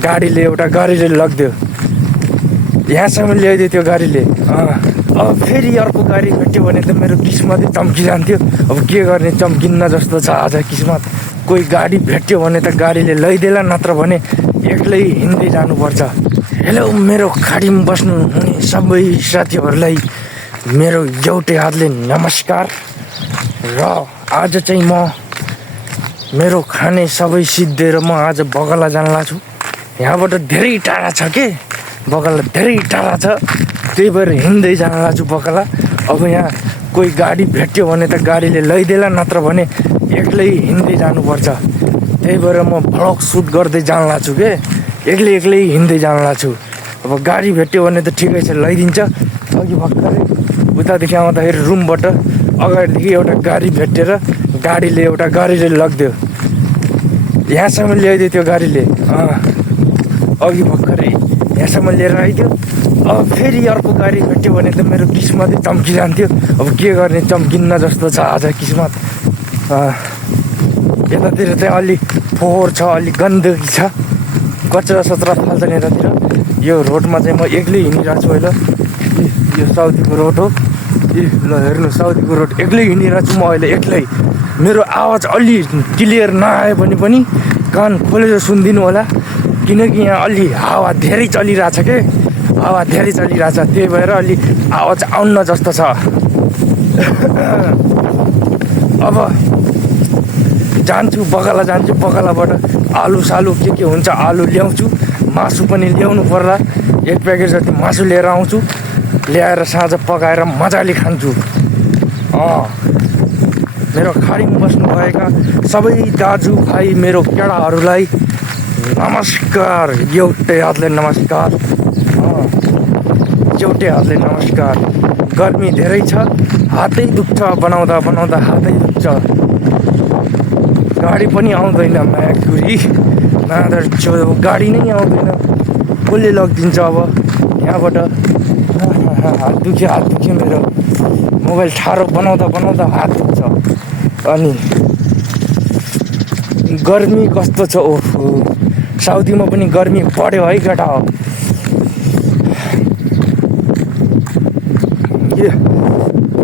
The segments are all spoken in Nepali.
गाडीले एउटा गाडीले लगिदियो, यहाँसम्म ल्याइदियो त्यो गाडीले। अब फेरि अर्को गाडी भेट्यो भने त मेरो किस्मतै चम्किजान्थ्यो। अब के गर्ने, चम्किन्न जस्तो छ आज किस्मत। कोही गाडी भेट्यो भने त गाडीले लैदेला, नत्र भने एक्लै हिँड्दै जानुपर्छ। हेलो मेरो खाडीमा बस्नु हुने सबै साथीहरूलाई मेरो एउटै हातले नमस्कार। र आज चाहिँ म मेरो खाने सबै सिद्धिएर म आज बगला जान लाग्छु। यहाँबाट धेरै टाढा छ के, बगला धेरै टाढा छ, त्यही भएर हिँड्दै जान लाग्छु बगला। अब यहाँ कोही गाडी भेट्यो भने त गाडीले लैदेला, नत्र भने एक्लै हिँड्दै जानुपर्छ। त्यही भएर म भ्लग सुट गर्दै जान लाग्छु के, एक्लै हिँड्दै जान लाग्छु। अब गाडी भेट्यो भने त ठिकै छ, लैदिन्छ। अघि भर्खरै उतादेखि आउँदाखेरि रुमबाट अगाडिदेखि एउटा गाडी भेटेर एउटा गाडीले लगिदियो, यहाँसम्म ल्याइदियो त्यो गाडीले। अघि भर्खरै यहाँसम्म लिएर आइदियो। अब फेरि अर्को गाडी भेट्यो भने त मेरो किस्मतै चम्किजान्थ्यो। अब के गर्ने, चम्किन्न जस्तो छ आज किस्मत। यतातिर चाहिँ अलि फोहोर छ, अलि गन्दगी छ, कचरा सचरा फाल्छन् यतातिर। यो रोडमा चाहिँ म एक्लै हिँडिरहेको छु अहिले। यो साउदीको रोड हो। ल हेर्नु, साउदीको रोड एक्लै हिँडिरहेको छु म अहिले एक्लै। मेरो आवाज अलि क्लियर नआयो भने पनि कान खोलेर सुनिदिनु होला, किनकि यहाँ अलि हावा धेरै चलिरहेछ के, हावा धेरै चलिरहेछ, त्यही भएर अलि आवाज आउन्न जस्तो छ। अब जान्छु बगला, जान्छु बगलाबाट आलु सालु के हुन्छ आलु ल्याउँछु, मासु पनि ल्याउनु पर्ला। 1 प्याकेट जति मासु लिएर आउँछु, ल्याएर साँझ पकाएर मजाले खान्छु। मेरो खाडीमा बस्नुभएका सबै दाजुभाइ मेरो केटाहरूलाई नमस्कार, एउटै हातले नमस्कार, एउटै हातले नमस्कार। गर्मी धेरै छ, हातै दुख्छ, बनाउँदा बनाउँदा हातै दुख्छ। गाडी पनि आउँदैन, म्याकुरी नादर छो, गाडी नै आउँदैन, कसले लगिदिन्छ अब यहाँबाट। हात दुख्यो मेरो, मोबाइल ठाडो बनाउँदा बनाउँदा हात दुख्छ। अनि गर्मी कस्तो छ, ओहो साउदीमा पनि गर्मी बढ्यो है केटा हो।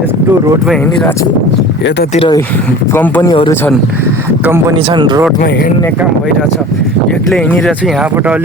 यस्तो रोडमा हिँडिरहेको छु, यतातिर कम्पनी छन्, रोडमा हिँड्ने काम भइरहेछ, एक्लै हिँडिरहेको छु। यहाँबाट